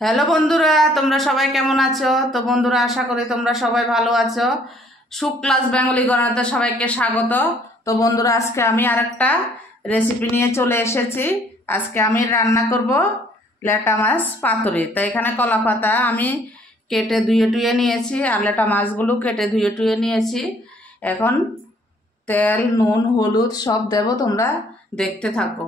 Hello বন্ধুরা, তোমরা সবাই কেমন আছো? তো বন্ধুরা, আশা করি তোমরা সবাই ভালো আছো। সুখ ক্লাস বেঙ্গলি গণাতে সবাইকে স্বাগত। তো বন্ধুরা, আজকে আমি আরেকটা রেসিপি নিয়ে চলে এসেছি। আজকে আমি রান্না করব লেটা মাছ পাতুরি। তো এখানে কলা পাতা আমি কেটে ধুয়ে টুয়ে নিয়েছি, আর লেটা মাছগুলো কেটে ধুয়ে টুয়ে নিয়েছি। এখন তেল, নুন, হলুদ সব দেব, তোমরা দেখতে থাকো।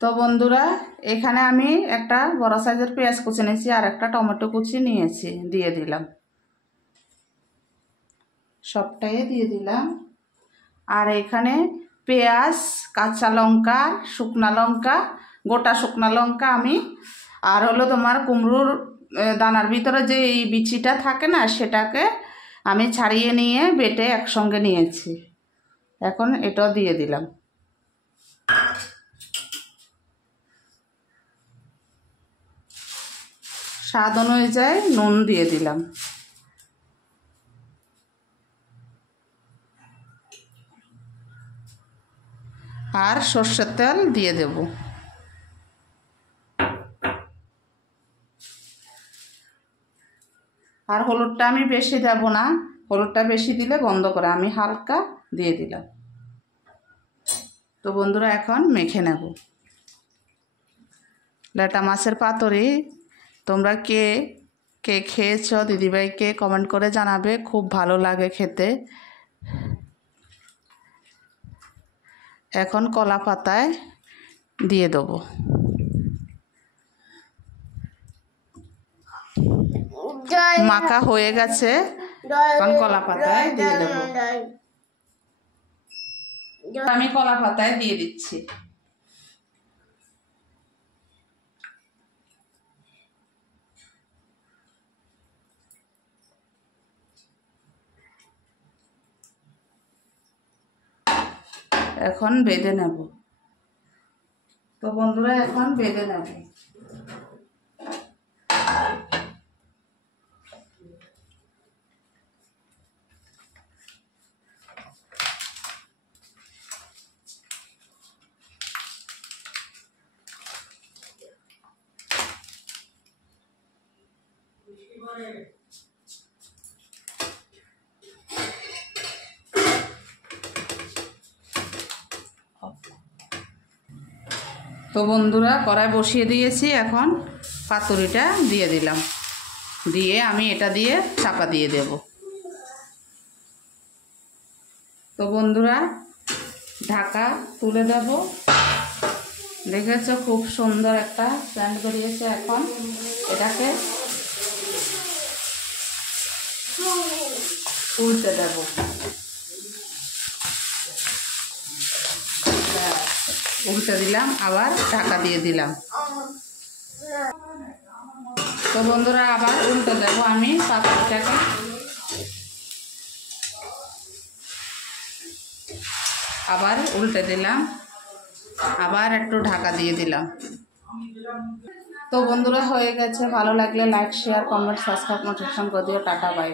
তো বন্ধুরা, এখানে আমি একটা বড় সাইজের পেঁয়াজ কুচি নিয়েছি আর একটা টমেটো কুচি নিয়েছি, দিয়ে দিলাম। সবটাই দিয়ে দিলাম। আর এখানে পেঁয়াজ, কাঁচা লঙ্কা, শুকনা লঙ্কা, গোটা শুকনা লঙ্কা আমি, আর হলো তোমার কুমড়োর দানার ভিতরে যে এই বিচিটা থাকে না, সেটাকে আমি ছাড়িয়ে নিয়ে বেটে একসঙ্গে নিয়েছি। এখন এটাও দিয়ে দিলাম। স্বাদ অনুযায়ী নুন দিয়ে দিলাম। আর সর্ষের তেল দিয়ে দেব। আর হলুদটা আমি বেশি দেব না, হলুদটা বেশি দিলে গন্ধ করে, আমি হালকা দিয়ে দিলাম। তো বন্ধুরা, এখন মেখে নেব লেটা মাছের পাতুরি। তোমরা কে কে খেয়েছো দিদিভাইকে কমেন্ট করে জানাবে, খুব ভালো লাগে খেতে। এখন কলা পাতায় দিয়ে দেবো। মাখা হয়ে গেছে, এখন কলা পাতায় দিয়ে দেবো। আমি কলা পাতায় দিয়ে দিচ্ছি। এখন বেঁধে নেব। তো বন্ধুরা, এখন বেঁধে নেব। তো বন্ধুরা, কড়াই বসিয়ে দিয়েছি, এখন পাতুরিটা দিয়ে দিলাম। দিয়ে আমি এটা দিয়ে চাপা দিয়ে দেব। তো বন্ধুরা, ঢাকা তুলে দেব। দেখেছো, খুব সুন্দর একটা স্ট্যান্ড বেরিয়েছে। এখন এটাকে উল্টে দেব। উল্টে দিলাম, আবার ঢাকা দিয়ে দিলাম। তো বন্ধুরা, আবার উল্টে দেব আমি পাতুরিটাকে। আবার উল্টে দিলাম, আবার একটু ঢাকা দিয়ে দিলাম। তো বন্ধুরা, হয়ে গেছে। ভালো লাগলে like, share, comment, subscribe, notification করে দিও। Tata, by.